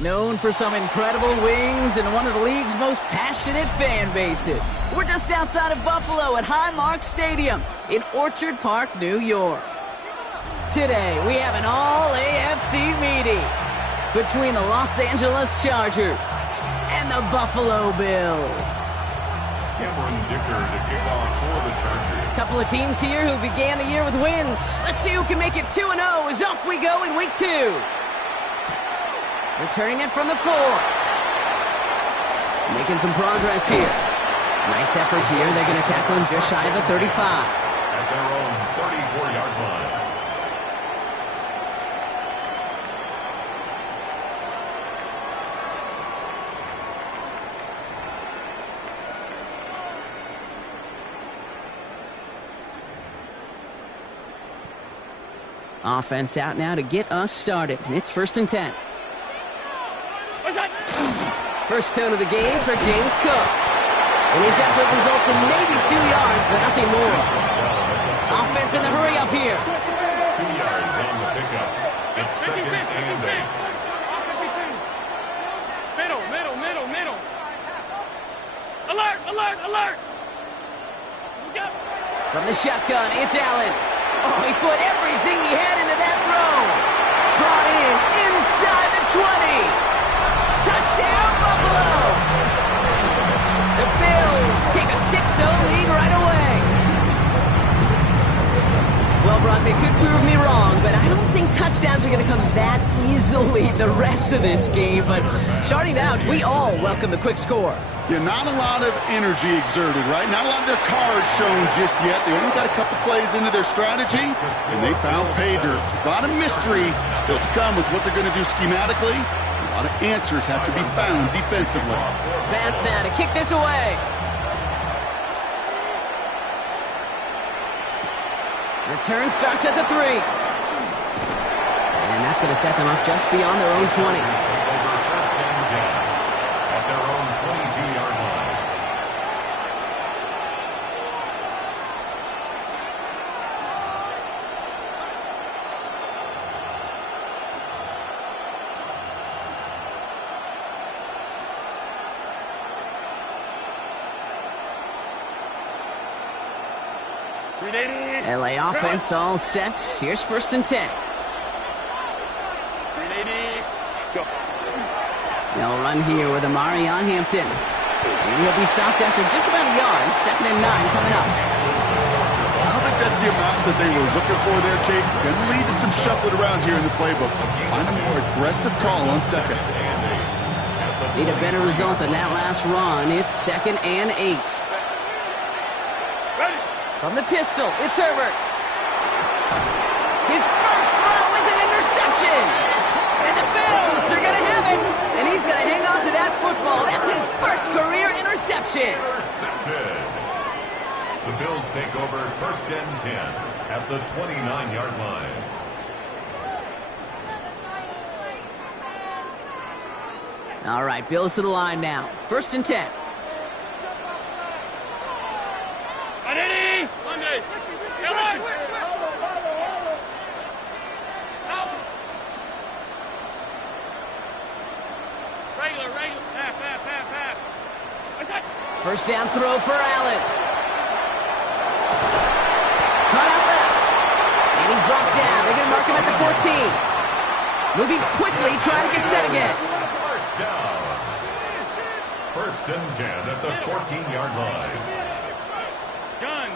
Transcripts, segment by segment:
Known for some incredible wings and one of the league's most passionate fan bases. We're just outside of Buffalo at Highmark Stadium in Orchard Park, New York. Today, we have an all-AFC meeting between the Los Angeles Chargers and the Buffalo Bills. Cameron to kick off for the Chargers. Couple of teams here who began the year with wins. Let's see who can make it 2-0 as off we go in week 2. Returning it from the 4. Making some progress here. Nice effort here. They're going to tackle him just shy of the 35. At their own 34-yard line. Offense out now to get us started. It's 1st and 10. First tone of the game for James Cook. And his effort results in maybe 2 yards, but nothing more. Offense in the hurry up here. 2 yards on the pickup. It's 2nd and 8. Middle. Alert! From the shotgun, it's Allen. Oh, he put everything he had into that throw. Brought in inside the 20. Touchdown, Buffalo! The Bills take a 6-0 lead right away. Well, Brock, they could prove me wrong, but I don't think touchdowns are going to come that easily the rest of this game. But starting out, we all welcome the quick score. Yeah, not a lot of energy exerted, right? Not a lot of their cards shown just yet. They only got a couple plays into their strategy, and they found pay dirt. A lot of mystery still to come with what they're going to do schematically. A lot of answers have to be found defensively. Pass now to kick this away. Return starts at the 3. And that's going to set them up just beyond their own 20. At their own 22-yard line. LA offense all set. Here's 1st and 10. Go. They'll run here with Amari on Hampton. And he'll be stopped after just about a yard. 2nd and 9 coming up. I don't think that's the amount that they were looking for there, Kate. Going to lead to some shuffling around here in the playbook. Find a more aggressive call on 2nd. Need a better result than that last run. It's 2nd and 8. From the pistol, it's Herbert. His first throw is an interception. And the Bills are going to have it. And he's going to hang on to that football. That's his first career interception. Intercepted. The Bills take over 1st and 10 at the 29-yard line. All right, Bills to the line now. 1st and 10. Monday. Regular. Half. 1st down throw for Allen. Caught out left. And he's brought down. They're going to mark him at the 14. Moving quickly, trying to get set again. First down. 1st and 10 at the 14-yard line. Gun.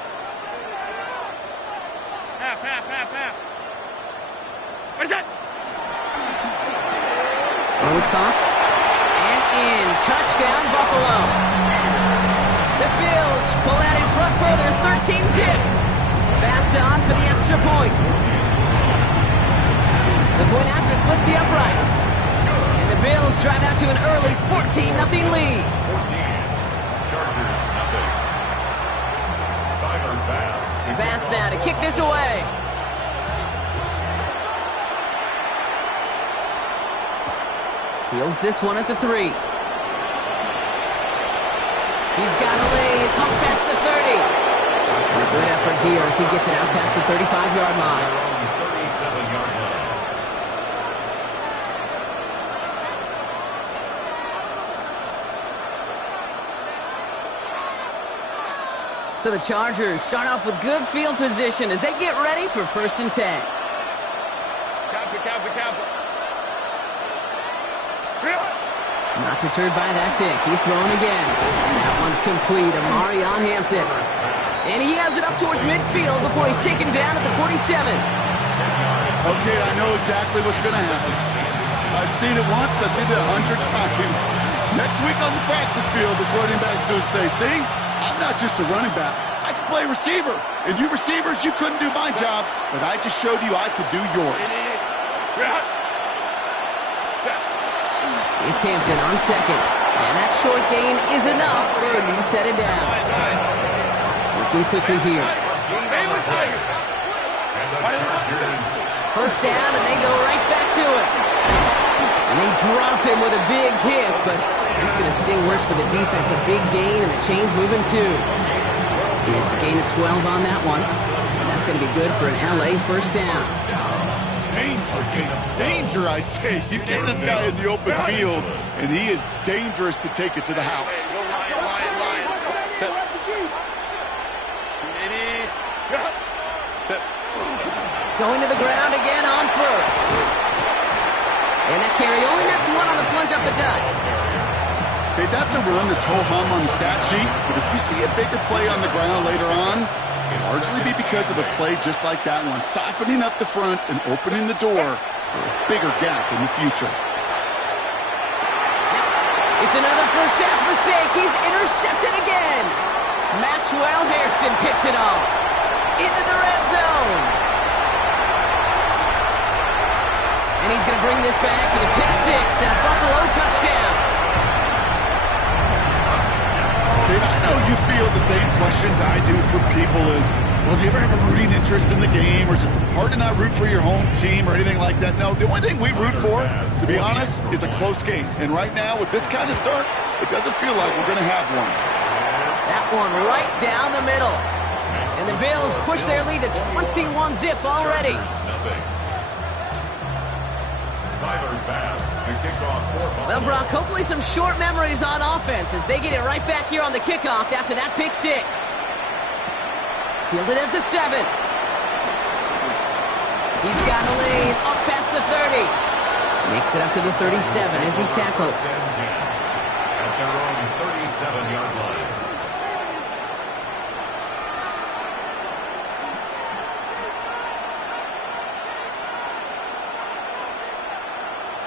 Half. Throw is caught. And in. Touchdown, Buffalo. The Bills pull out in front further. 13-zip. Pass on for the extra point. The point after splits the uprights. And the Bills drive out to an early 14-0 lead. 14. Chargers, nothing. Tyler Bass now to kick this away. Fields this one at the 3. He's got a lead up past the 30. And a good effort here as he gets it out past the 35-yard line. 37-yard line. So the Chargers start off with good field position as they get ready for 1st and 10. Kappa. Not deterred by that pick. He's throwing again. That one's complete. Amari on Hampton. And he has it up towards midfield before he's taken down at the 47. Okay, I know exactly what's going to happen. I've seen it once. I've seen it 100 times. Next week on the practice field, this running back's going to say, see, I'm not just a running back. I can play receiver. And you receivers, you couldn't do my job, but I just showed you I could do yours. It's Hampton on 2nd. And that short gain is enough for a new set of down. Looking quickly here. First down, and they go right back to it. And they drop him with a big hit, but it's going to sting worse for the defense. A big gain, and the chain's moving too. It's a gain of 12 on that one. And that's going to be good for an LA first down. Danger, I say. You get this guy in the open field, and he is dangerous to take it to the house. Going to the ground again on 1st. And that carry only nets 1 on the plunge up the gut. Okay, that's a run that's ho-hum on the stat sheet, but if you see a bigger play on the ground later on, it'll largely be because of a play just like that one, softening up the front and opening the door for a bigger gap in the future. It's another first half mistake. He's intercepted again. Maxwell Hairston picks it off. Into the red zone. And he's going to bring this back with a pick 6 and a Buffalo touchdown. I know you feel the same questions I do from people as, well, do you ever have a rooting interest in the game, or is it hard to not root for your home team or anything like that? No, the only thing we root for, to be honest, is a close game. And right now, with this kind of start, it doesn't feel like we're going to have one. That one right down the middle. And the Bills push their lead to 21-zip already. Tyler Bass to kick off for Buffalo. Well, Brock, hopefully some short memories on offense as they get it right back here on the kickoff after that pick 6. Fielded at the 7. He's got a lead up past the 30. Makes it up to the 37 as he's tackled. At their own 37-yard line.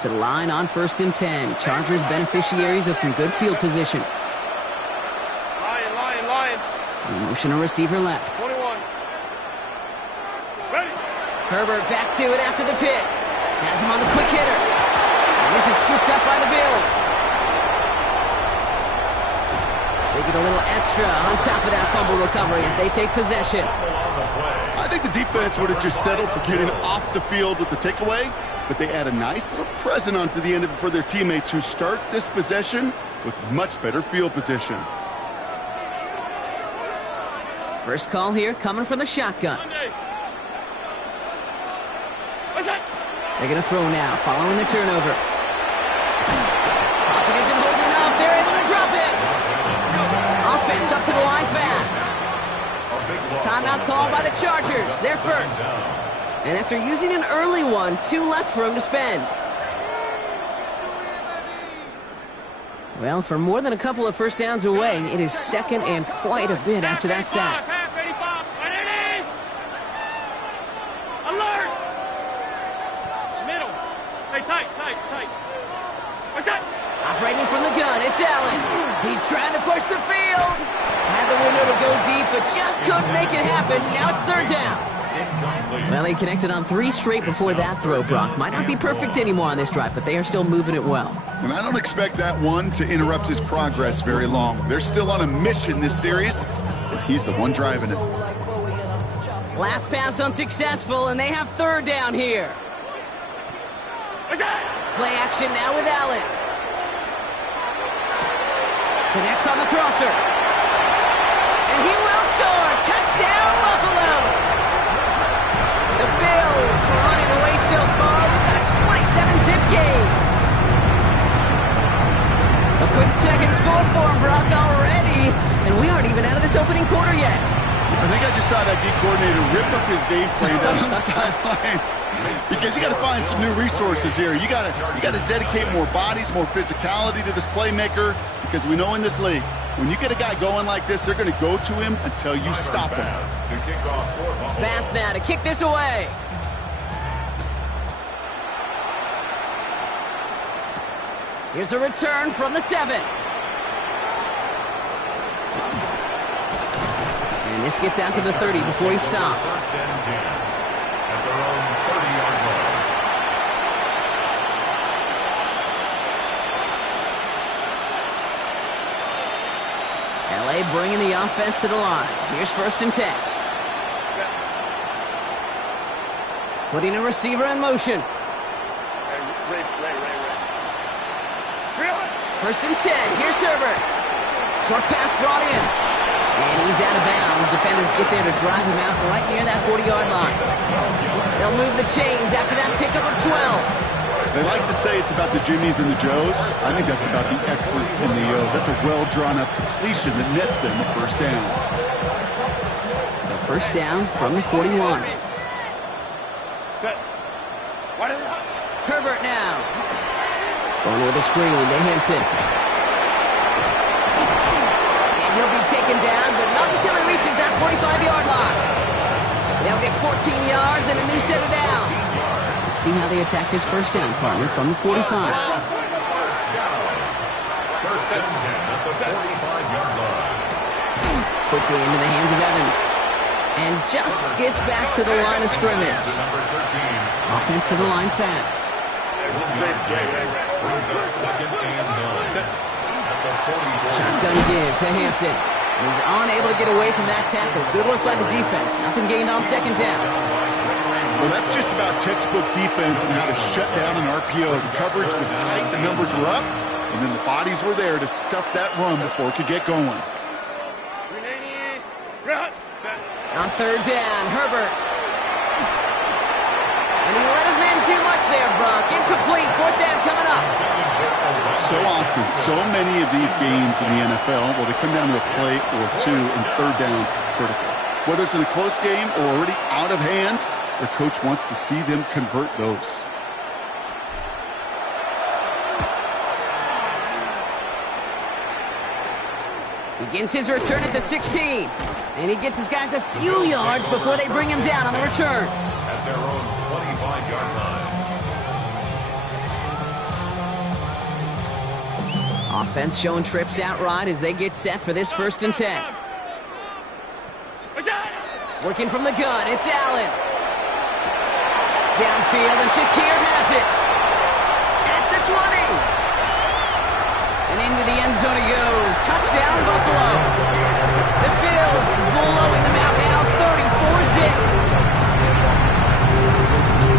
To the line on 1st and 10. Chargers beneficiaries of some good field position. Lion. The motion a receiver left. 21. Ready. Herbert back to it after the pick. Has him on the quick hitter. And this is scooped up by the Bills. They get a little extra on top of that fumble recovery as they take possession. I think the defense would have just settled for getting off the field with the takeaway, but they add a nice little present onto the end of it for their teammates who start this possession with much better field position. First call here coming from the shotgun. They're going to throw now, following the turnover. Pocket isn't holding up. They're able to drop it. Offense up to the line fast. Timeout call by the Chargers. They're first. And after using an early one, 2 left for him to spend. Well, for more than a couple of first downs away, it is 2nd and quite a bit after that sack. Alert! Middle. Hey, tight. Working from the gun, it's Allen. He's trying to push the field. Had the window to go deep, but just couldn't make it happen. Now it's third down. Well, he connected on 3 straight before that throw, Brock. Might not be perfect anymore on this drive, but they are still moving it well. And I don't expect that one to interrupt his progress very long. They're still on a mission this series, but he's the one driving it. Last pass unsuccessful, and they have third down here. Play action now with Allen. Connects on the crosser. And he will score! Touchdown, Buffalo! The Bills running away so far with a 27-zip game. A quick second score for him, Brock, already. And we aren't even out of this opening quarter yet. I think I just saw that D coordinator rip up his game plan down on the sidelines, because you got to find some new resources here. You got to dedicate more bodies, more physicality to this playmaker, because we know in this league, when you get a guy going like this, they're going to go to him until you stop him. Pass now to kick this away. Here's a return from the 7. And this gets out to the 30 before he stops. First and 10 at their own 30-yard line. LA bringing the offense to the line. Here's first and 10. Putting a receiver in motion. First and 10. Here's Herbert. Short pass brought in. And he's out of bounds. Defenders get there to drive him out right near that 40-yard line. They'll move the chains after that pickup of 12. They like to say it's about the Jimmies and the Joes. I think that's about the X's and the O's. That's a well-drawn-up completion that nets them the first down. So first down from the 41. Herbert now. Going with a screen to Hampton. And he'll be taken down, but not until he reaches that 45-yard line. They'll get 14 yards and a new set of downs. Let's see how they attack this first down, partner, from the 45. First and 10 at the 45-yard line. Quickly into the hands of Evans. And just gets back to the line of scrimmage. Offense to the line fast. Brings up second and 9 at the 44. Shotgun give to Hampton. He's unable to get away from that tackle. Good work by the defense. Nothing gained on second down. Well, that's just about textbook defense and how to shut down an RPO. The coverage was tight, the numbers were up, and then the bodies were there to stuff that run before it could get going. On third down, Herbert. And he let his man too much there, Brock. Incomplete. Fourth down coming up. So often, so many of these games in the NFL, well, they come down to a play or two, and third downs critical. Whether it's in a close game or already out of hand, their coach wants to see them convert those. Begins his return at the 16. And he gets his guys a few yards before they bring him down on the return. At their own 25-yard line. Offense showing trips outright as they get set for this first and 10. Working from the gun, it's Allen. Downfield, and Shakir has it. At the 20. And into the end zone he goes. Touchdown, Buffalo. The Bills blowing them out now, 34-zip.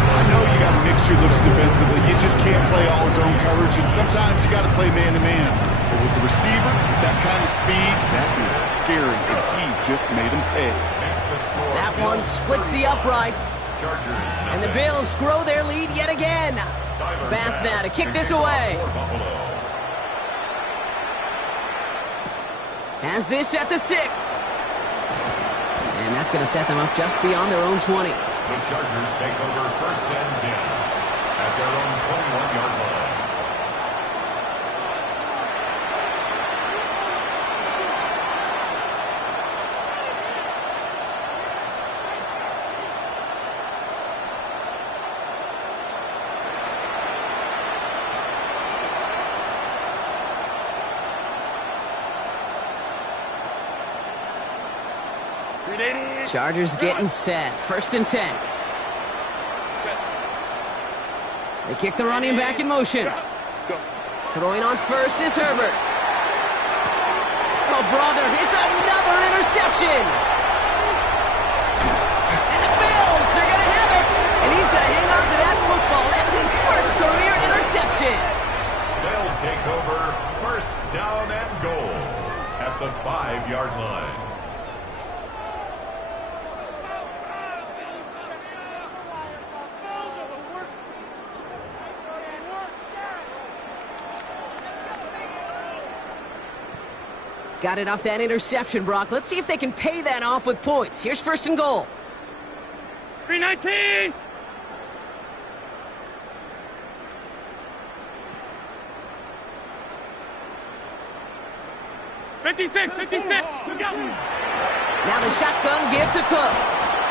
I know you got mixture looks defensively. You just can't play all his own coverage, and sometimes you got to play man-to-man. But with the receiver, that kind of speed, that is scary, and he just made him pay. That one splits the uprights. And the Bills grow their lead yet again. Pass now to kick this away. Has this at the 6. And that's going to set them up just beyond their own 20. The Chargers take over first and 10 at their own 21-yard line. Chargers getting set. 1st and 10. They kick the running back in motion. Throwing on first is Herbert. Oh, brother, it's another interception. And the Bills are going to have it. And he's going to hang on to that football. That's his first career interception. They'll take over 1st down and goal at the 5-yard line. Got it off that interception, Brock. Let's see if they can pay that off with points. Here's 1st and goal. 319. '56. Now the shotgun give to Cook.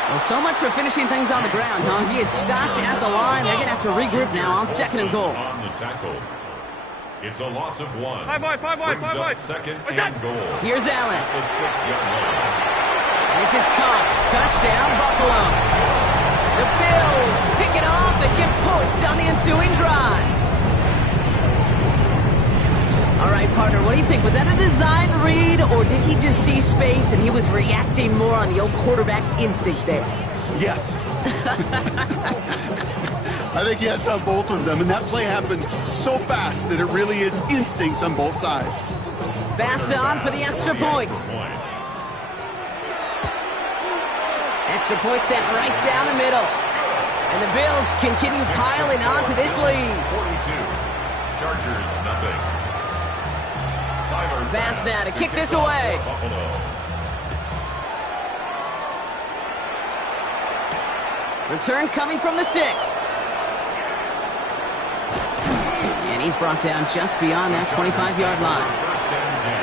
Well, so much for finishing things on the ground, huh? He is stopped at the line. They're going to have to regroup now on 2nd and goal. On the tackle. It's a loss of 1. 5 wide. Brings up 2nd and goal. Here's Allen. At the 6-yard line. This is Cox. Touchdown, Buffalo. The Bills pick it off and get points on the ensuing drive. All right, partner, what do you think? Was that a design read, or did he just see space and he was reacting more on the old quarterback instinct there? Yes. I think yes on both of them, and that play happens so fast that it really is instincts on both sides. Pass on for the extra point. Extra point sent right down the middle. And the Bills continue piling on to this lead. 42. Chargers, nothing. Pass now to kick this away. Return coming from the 6. And he's brought down just beyond that 25-yard line. 1st and 10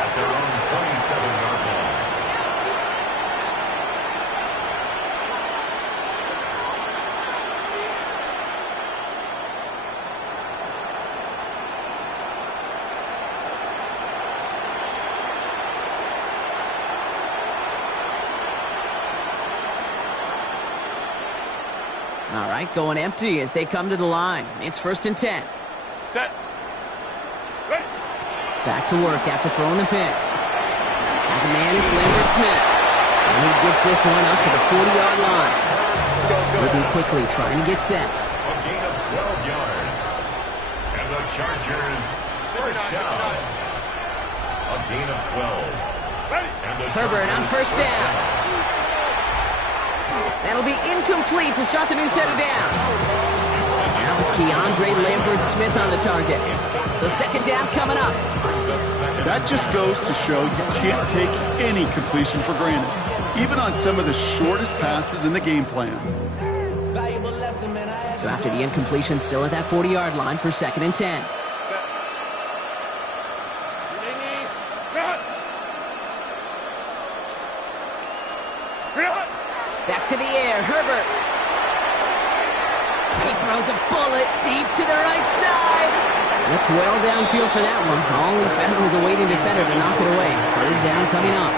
at their own 27-yard line. All right, going empty as they come to the line. It's 1st and 10. Set. Ready. Back to work after throwing the pick. As a man, it's Lambert Smith. And he gets this one up to the 40-yard line. Moving quickly, trying to get set. A gain of 12 yards. And the Chargers, 1st down. A gain of 12. Ready. And the Herbert on Chargers 1st down. That'll be incomplete to start the new set of downs. That was Keandre Lambert Smith on the target. So 2nd down coming up. That just goes to show you can't take any completion for granted, even on some of the shortest passes in the game plan. So after the incompletion, still at that 40-yard line for 2nd and 10. Back to the air, Herbert. He throws a bullet deep to the right side. Looked well downfield for that one. All he found was a waiting defender to knock it away. 3rd down coming up.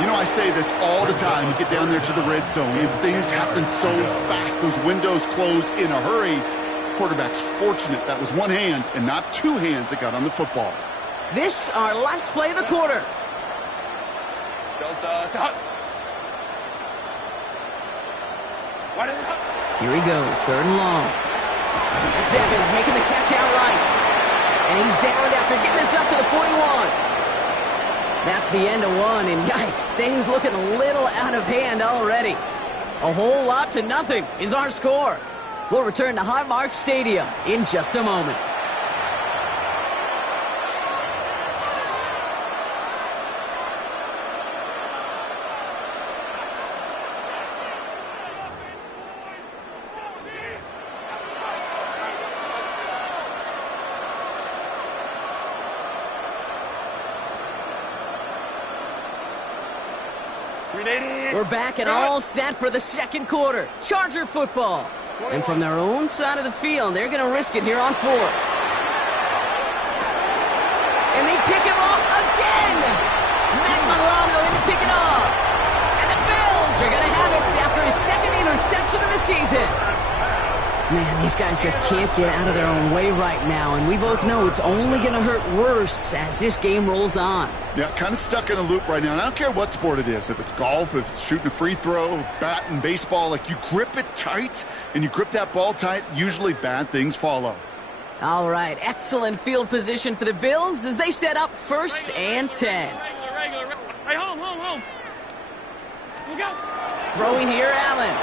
You know, I say this all the time. You get down there to the red zone, and things happen so fast. Those windows close in a hurry. Quarterback's fortunate that was one hand and not two hands that got on the football. This our last play of the quarter. Here he goes, 3rd and long. That's Evans making the catch outright. And he's downed after getting this up to the 41. That's the end of one, and yikes, things looking a little out of hand already. A whole lot to nothing is our score. We'll return to Highmark Stadium in just a moment. We're back and all set for the 2nd quarter. Charger football. And from their own side of the field, they're going to risk it here on 4th. And they pick him off again. Matt Milano in to pick it off. his second interception of the season. Man, these guys just can't get out of their own way right now, and we both know it's only going to hurt worse as this game rolls on. Yeah, kind of stuck in a loop right now. And I don't care what sport it is. If it's golf, if it's shooting a free throw, bat and baseball, like you grip it tight and you grip that ball tight, usually bad things follow. All right, excellent field position for the Bills as they set up 1st and 10. Regular. Hey, home. We'll go. Throwing here, Allen.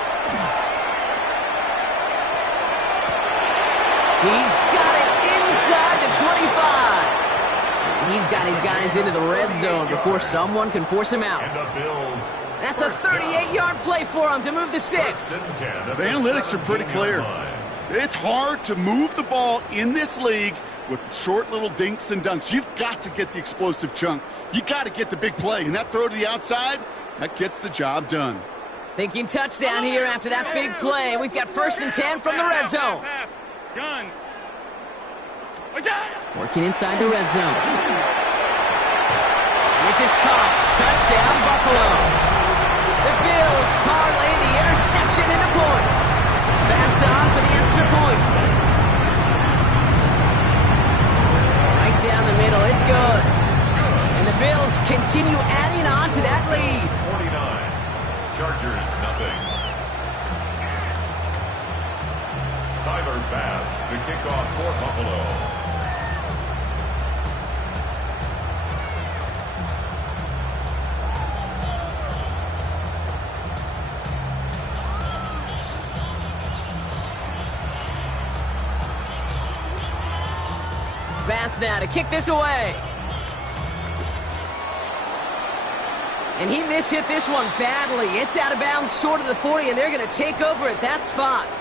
He's got it inside the 25. He's got his guys into the red zone before someone can force him out. And the Bills. That's a 38-yard play for him to move the sticks. The analytics are pretty clear. It's hard to move the ball in this league with short little dinks and dunks. You've got to get the explosive chunk. You got to get the big play. And that throw to the outside, that gets the job done. Thinking touchdown here after that big play. We've got 1st and 10 from the red zone. Gun. Working inside the red zone. And this is Cox. Touchdown, Buffalo. The Bills parlay the interception into points. Pass on for the extra point. Right down the middle. It's good. And the Bills continue adding on to that lead. 49. Chargers, nothing. Tyler Bass to kick off for Buffalo. Bass now to kick this away. And he mishit this one badly. It's out of bounds short of the 40, and they're going to take over at that spot.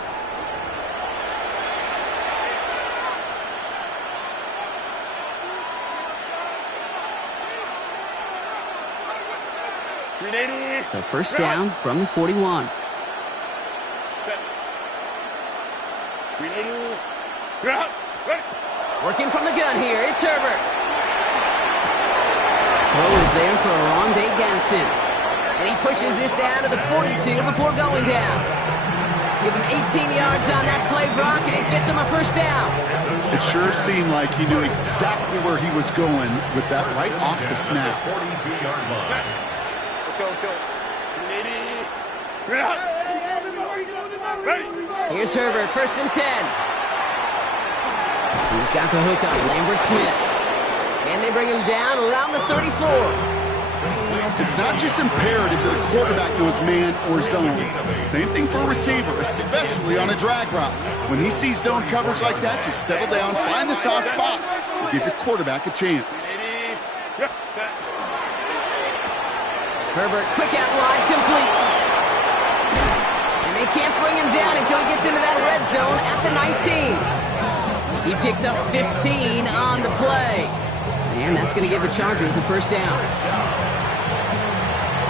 So 1st down from the 41. Working from the gun here, it's Herbert. Throw is there for a long day Ganson. And he pushes this down to the 42 before going down. Give him 18 yards on that play, Brock, and it gets him a 1st down. It sure seemed like he knew exactly where he was going with that right off the snap. 42-yard line. Let's go. Here's Herbert, 1st and 10. He's got the hook on Lambert Smith. And they bring him down around the 34. It's not just imperative that a quarterback knows man or zone. Same thing for a receiver, especially on a drag route. When he sees zone coverage like that, just settle down, find the soft spot, and give your quarterback a chance. Herbert, quick out wide, complete. And they can't bring him down until he gets into that red zone at the 19. He picks up 15 on the play. And that's going to give the Chargers a 1st down.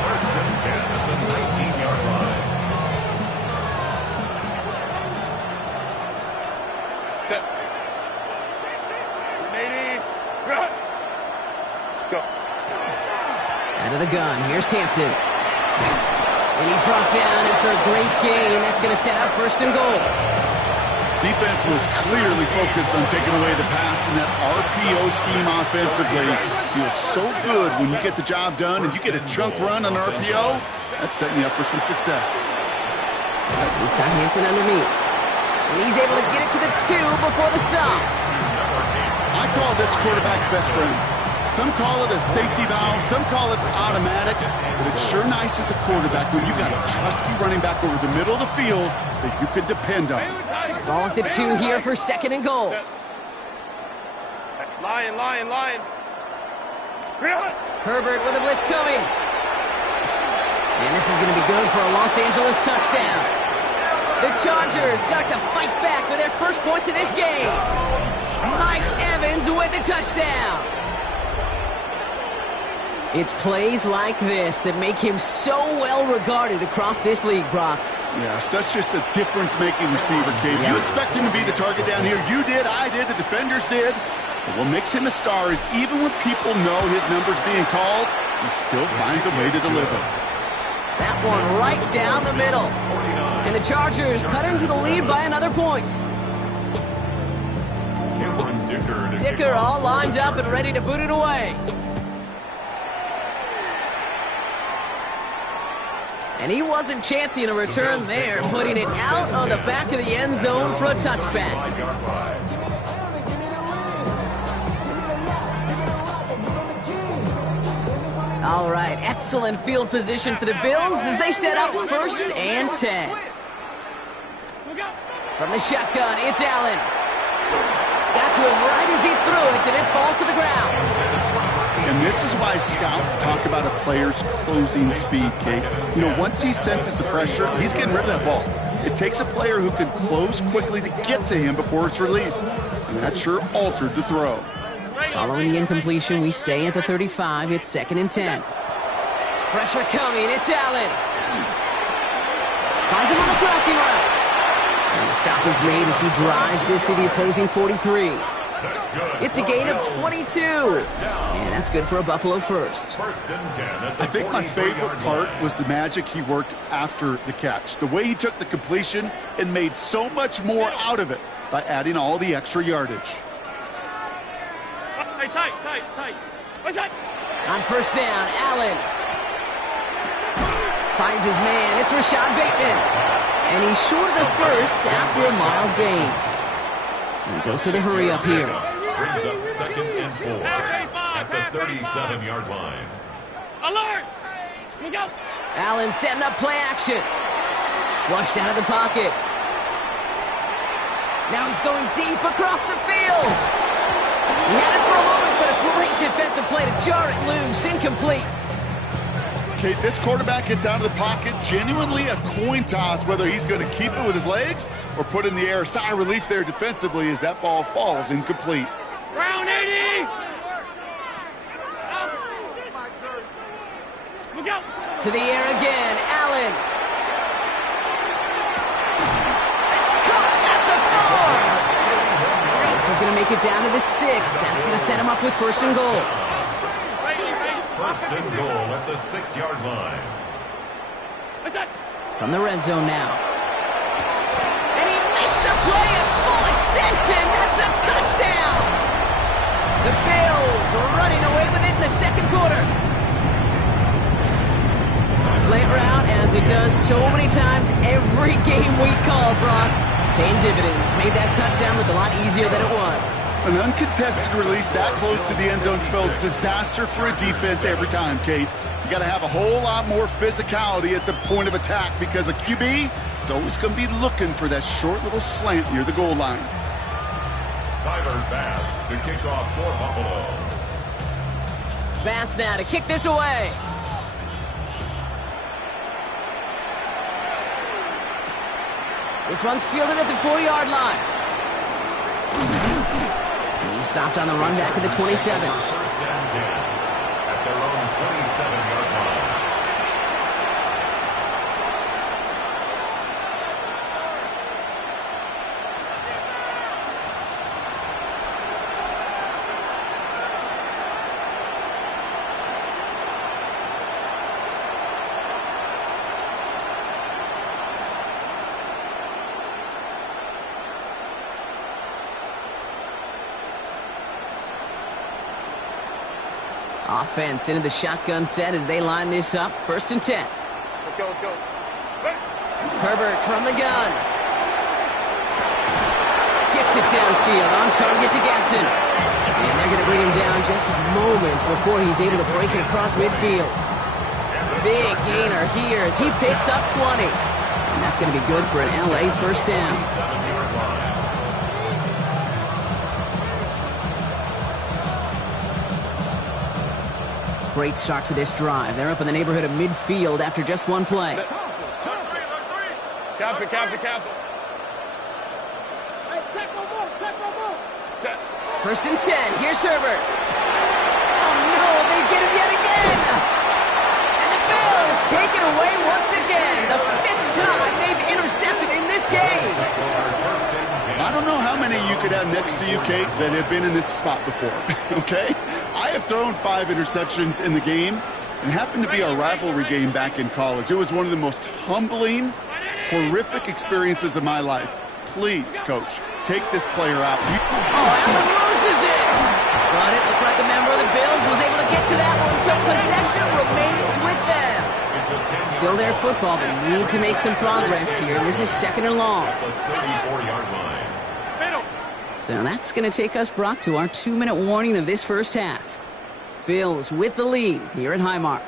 1st and 10 at the 19-yard line. Let's go. Out of the gun, here's Hampton. And he's brought down after a great gain. That's going to set up 1st and goal. Defense was clearly focused on taking away the pass in that RPO scheme offensively. Feels so good when you get the job done and you get a chunk run on RPO. That's setting you up for some success. He's got Hampton underneath. And he's able to get it to the 2 before the stop. I call this quarterback's best friend. Some call it a safety valve, some call it automatic, but it's sure nice as a quarterback when you got a trusty running back over the middle of the field that you can depend on. Ball at the 2 here for 2nd and goal. Lion. Herbert with a blitz coming. And this is going to be good for a Los Angeles touchdown. The Chargers start to fight back with their 1st points of this game. Mike Evans with the touchdown. It's plays like this that make him so well regarded across this league, Brock. Yeah, such just a difference-making receiver, Cade. You expect him to be the target down here. You did, I did, the defenders did. But what makes him a star is even when people know his number's being called, he still finds a way to deliver. That one right down the middle. And the Chargers cut into the lead by another point. Dicker all lined up and ready to boot it away. And he wasn't chancing a return there, putting it out on the back of the end zone for a touchback. All right, excellent field position for the Bills as they set up 1st and 10. From the shotgun, it's Allen. Got to him right as he threw it, and it falls to the ground. And this is why scouts talk about a player's closing speed, Kate. You know, once he senses the pressure, he's getting rid of that ball. It takes a player who can close quickly to get to him before it's released. And that sure altered the throw. Following the incompletion, we stay at the 35. It's 2nd and 10. Pressure coming. It's Allen. Finds him on the crossing route. And the stop is made as he drives this to the opposing 43. It's a gain of 22. And that's good for a Buffalo first. I think my favorite part was the magic he worked after the catch. The way he took the completion and made so much more out of it by adding all the extra yardage. Hey, tight. What's that? On 1st down, Allen finds his man. It's Rashad Bateman. And he's short of the first after a mild gain. And dose of the hurry up here. Brings up 2nd and 4 at the 37-yard line. Alert! Look out! Allen setting up play action. Flushed out of the pocket. Now he's going deep across the field. He had it for a moment, but a great defensive play to jar it loose. Incomplete. Okay, this quarterback gets out of the pocket, genuinely a coin toss whether he's going to keep it with his legs or put it in the air. Sigh of relief there defensively as that ball falls incomplete. Round 80! Look out! To the air again, Allen. It's caught at the 4. This is going to make it down to the 6. That's going to set him up with 1st and goal. 1st and goal at the 6-yard line. From the red zone now. And he makes the play at full extension. That's a touchdown. The Bills running away with it in the 2nd quarter. Slant route, as it does so many times every game we call, Brock. Paying dividends. Made that touchdown look a lot easier than it was. An uncontested release that close to the end zone spells disaster for a defense every time, Kate. You got to have a whole lot more physicality at the point of attack because a QB is always going to be looking for that short little slant near the goal line. Tyler Bass to kick off for Buffalo. Bass now to kick this away. This one's fielded at the 4-yard line. He stopped on the run back at the 27. 1st and 10 at their own 27-yard line. Offense into the shotgun set as they line this up. 1st and 10. Let's go. Herbert from the gun. Gets it downfield on target to Gatson. And they're going to bring him down just a moment before he's able to break it across midfield. Big gainer here as he picks up 20. And that's going to be good for an LA 1st down. 7-yard line. Great start to this drive. They're up in the neighborhood of midfield after just one play. Cap it. Hey, check one more. 1st and 10. Here's Herbert. Oh, no. They get him yet again. And the Bills take it away once again. The 5th time they've intercepted in this game. I don't know how many you could have next to you, Kate, that have been in this spot before, okay? I have thrown 5 interceptions in the game, and happened to be our rivalry game back in college. It was one of the most humbling, horrific experiences of my life. Please, Coach, take this player out. Allen loses it. But it looked like a member of the Bills was able to get to that one, so possession remains with them. Still their football, but need to make some progress here. This is 2nd and long. The 34-yard line. So that's going to take us, Brock, to our 2-minute warning of this first half. Bills with the lead here at Highmark.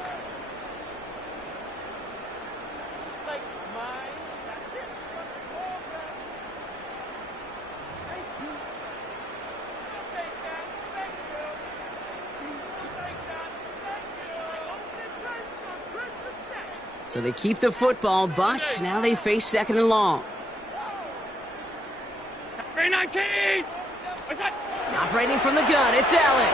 So they keep the football, but now they face 2nd and long. 319! What's that? Operating from the gun, it's Allen.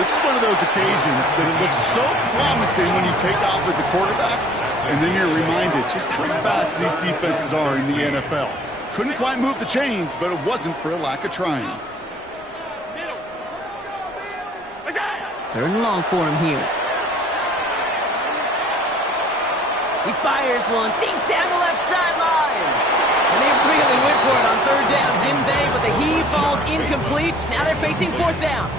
This is one of those occasions that it looks so promising when you take off as a quarterback, and then you're reminded just how fast these defenses are in the NFL. Couldn't quite move the chains, but it wasn't for a lack of trying. 3rd and long for him here. He fires one deep down the left sideline. And they really went for it on 3rd down, didn't they? But the heave falls incomplete. Now they're facing 4th down.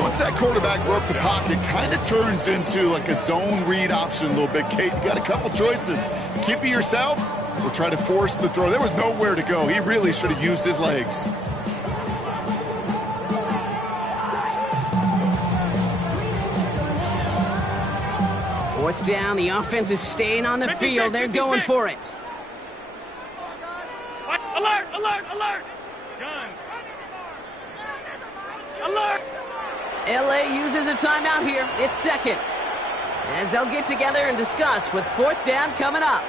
Once that quarterback broke the pocket, kind of turns into like a zone read option a little bit. Kate, you got a couple choices. Keep it yourself or try to force the throw. There was nowhere to go. He really should have used his legs. Fourth down, the offense is staying on the field. They're going for it. What? Alert! Alert! Alert! Gun! Alert! LA uses a timeout here. It's 2nd. As they'll get together and discuss with 4th down coming up.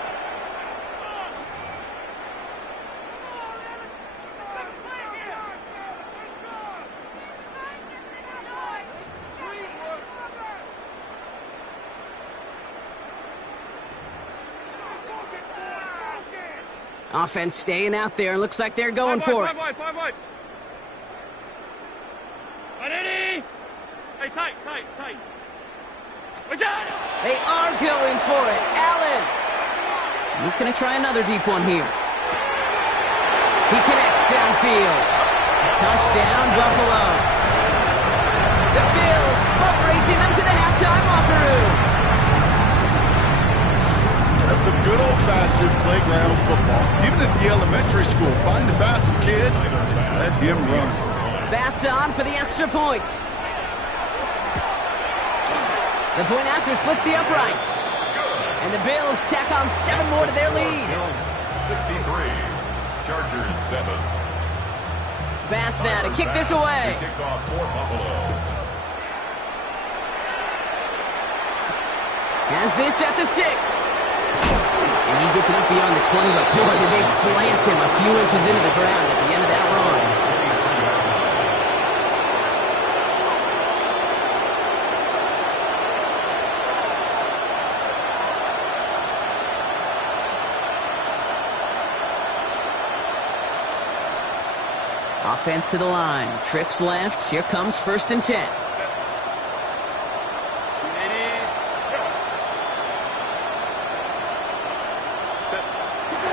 Offense staying out there. Looks like they're going for it. 5 wide. 180! Hey, tight. What's that? They are going for it. Allen. He's going to try another deep one here. He connects downfield. Touchdown, Buffalo. The Bills boat racing them to the halftime locker room. That's some good old-fashioned playground football. Even at the elementary school, find the fastest kid, let him run. Bass on for the extra point. The point after splits the uprights. And the Bills tack on 7 more to their lead. Bills 63, Chargers 7. Bass now to kick this away. Kickoff for Buffalo. Has this at the 6. And he gets it up beyond the 20, but boy, did they plant him a few inches into the ground at the end of that run. Offense to the line. Trips left. Here comes 1st and 10.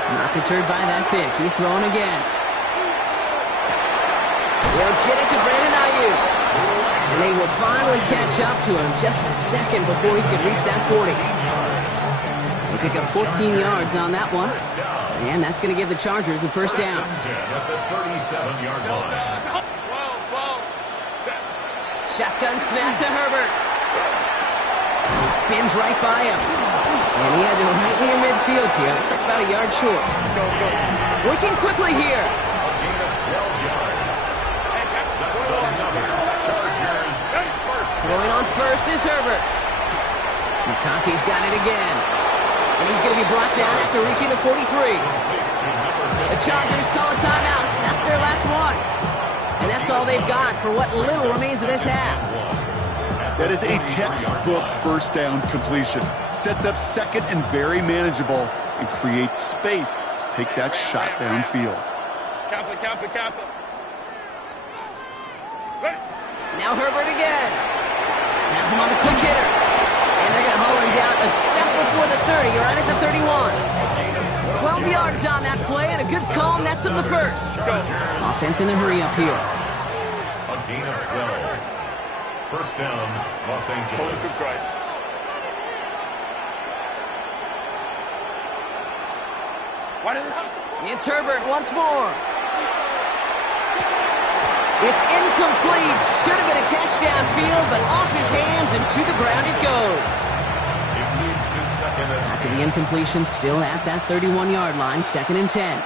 Not deterred by that pick. He's throwing again. They'll get it to Brandon Ayuk. And they will finally catch up to him just a second before he could reach that 40. They pick up 14 yards on that one. And that's going to give the Chargers the 1st down. At the 37-yard line. Shotgun snap to Herbert. He spins right by him. And he has it right near midfield here. Looks like about a yard short. Working quickly here. A gain of 12 yards. That's another Chargers first. Throwing on first is Herbert. McConkey's got it again. And he's going to be brought down after reaching the 43. The Chargers call a timeout. That's their last one. And that's all they've got for what little remains of this half. That is a textbook 1st down completion. Sets up 2nd and very manageable and creates space to take that shot downfield. Kappa. Now Herbert again. Has him on the quick hitter. And they're going to haul him down a step before the 30, right at the 31. 12 yards on that play, and a good call nets him the first. Offense in the hurry up here. A gain of 12. First down, Los Angeles. It's Herbert once more. It's incomplete. Should have been a catch downfield, but off his hands and to the ground it goes. It leads to second and After the incompletion, still at that 31-yard line, 2nd and 10.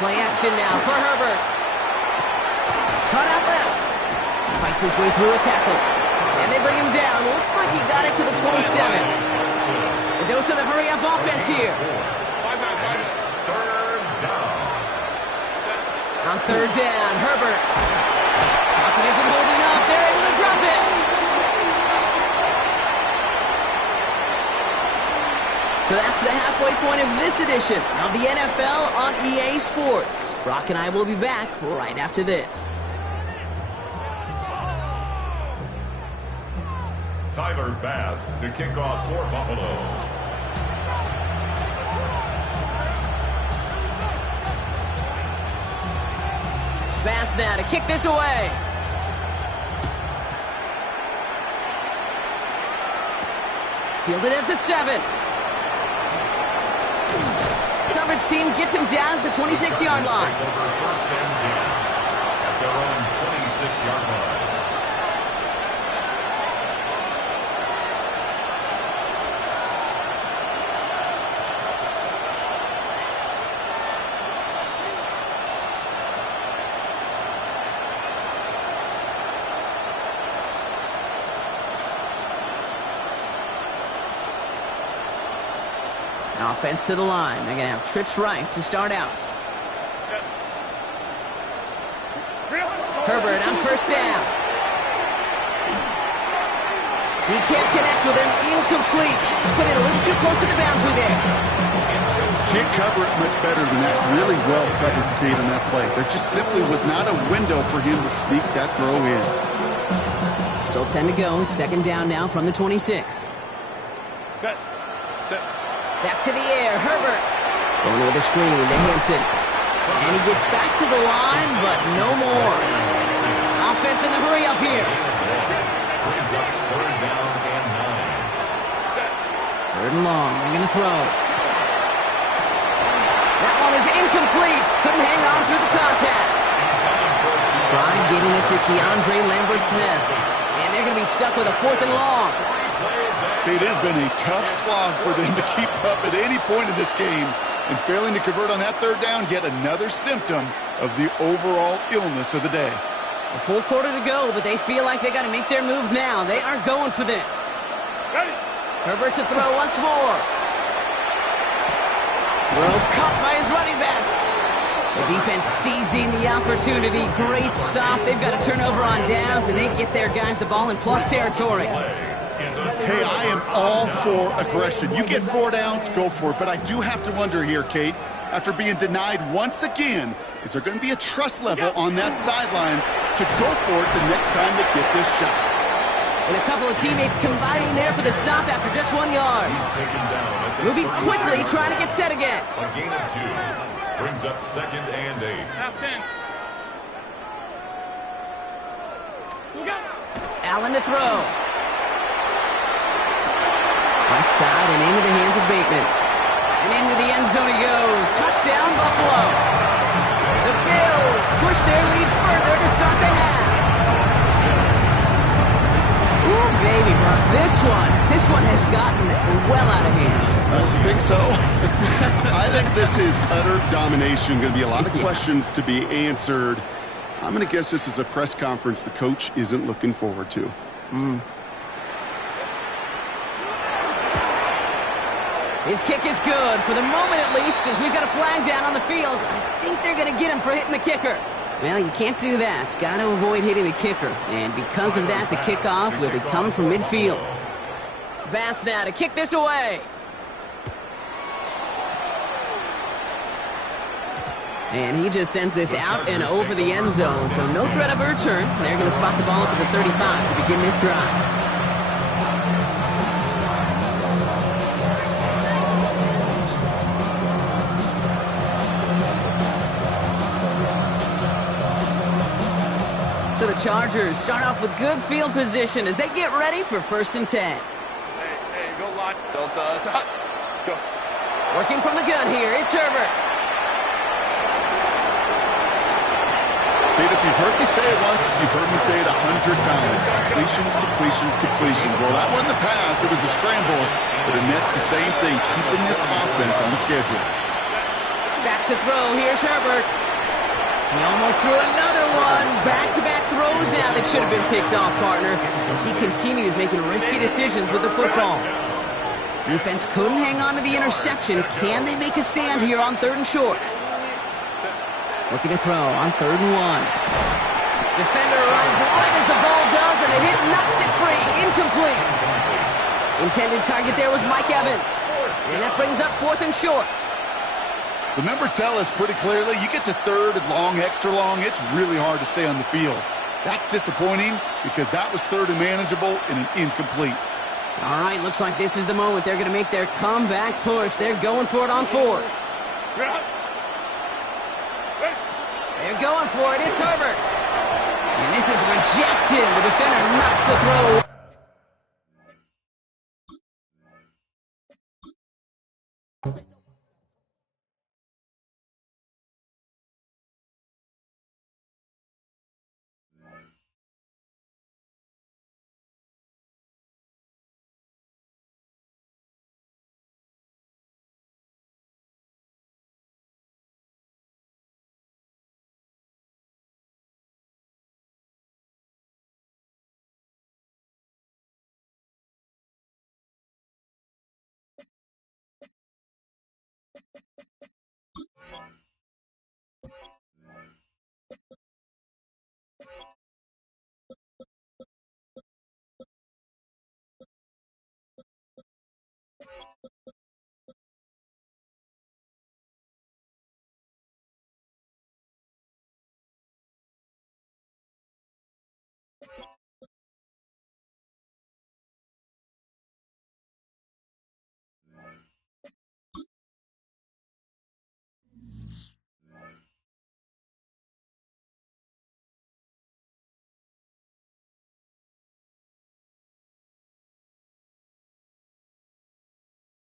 Play action now for Herbert. Cut out left. Fights his way through a tackle. And they bring him down. Looks like he got it to the 27. A dose of the hurry-up offense here. it's third down. On 3rd down, Herbert. Pocket isn't holding up. They're able to drop it. So that's the halfway point of this edition of the NFL on EA Sports. Brock and I will be back right after this. Tyler Bass to kick off for Buffalo. Bass now to kick this away. Fielded at the 7. Coverage team gets him down at the 26-yard line. Over first and 10 at their own 26-yard line. Offense to the line. They're going to have trips right to start out. Herbert on 1st down. He can't connect with him. Incomplete. Just put it a little too close to the boundary there. Can't cover it much better than that. It's really well covered, Dave, in that play. There just simply was not a window for him to sneak that throw in. Still 10 to go. It's 2nd down now from the 26. Back to the air, Herbert. Going with a screen to Hampton. And he gets back to the line, but no more. Offense in the hurry up here. Brings up 3rd down and 9. 3rd and long, they're going to throw. That one is incomplete. Couldn't hang on through the contact. Try getting it to Keandre Lambert-Smith. And they're going to be stuck with a 4th and long. It has been a tough slog for them to keep up at any point in this game. And failing to convert on that 3rd down, yet another symptom of the overall illness of the day. A full quarter to go, but they feel like they got to make their move now. They are going for this. Herbert to throw once more. Throw caught by his running back. The defense seizing the opportunity. Great stop. They've got a turnover on downs, and they get their guys the ball in plus territory. Hey, I am all for aggression. You get 4 downs, go for it. But I do have to wonder here, Kate, after being denied once again, is there going to be a trust level on that sidelines to go for it the next time they get this shot? And a couple of teammates combining there for the stop after just 1 yard. He's taken down at the Moving quickly, trying to get set again. A gain of 2. Brings up 2nd and 8. Half 10. Allen to throw. Right side and into the hands of Bateman. And into the end zone he goes. Touchdown, Buffalo. The Bills push their lead further to start the half. Ooh, baby, Brock. This one has gotten well out of hand. You think so? I think this is utter domination. Going to be a lot of questions to be answered. I'm going to guess this is a press conference the coach isn't looking forward to. His kick is good, for the moment at least, as we've got a flag down on the field. I think they're going to get him for hitting the kicker. Well, you can't do that. Got to avoid hitting the kicker. And because of that, the kickoff will be coming from midfield. Bass now to kick this away. And he just sends this out and over the end zone, so no threat of a return. They're going to spot the ball up at the 35 to begin this drive. So the Chargers start off with good field position as they get ready for 1st and 10. Hey, go lot. Delta us out. Let's go. Working from the gun here, it's Herbert. Pete, if you've heard me say it once, you've heard me say it 100 times. Completions, completions, completions. Well, that wasn't a pass. It was a scramble. But it nets the same thing, keeping this offense on schedule. Back to throw. Here's Herbert. He almost threw another one. Back-to-back throws now that should have been picked off, partner, as he continues making risky decisions with the football. Defense couldn't hang on to the interception. Can they make a stand here on 3rd and short? Looking to throw on 3rd and 1. Defender arrives right as the ball does, and a hit knocks it free. Incomplete. Intended target there was Mike Evans. And that brings up 4th and short. The numbers tell us pretty clearly, you get to 3rd and long, extra long, it's really hard to stay on the field. That's disappointing because that was 3rd and manageable and an incomplete. All right, looks like this is the moment they're going to make their comeback push. They're going for it on 4th. They're going for it. It's Herbert. And this is rejected. The defender knocks the throw.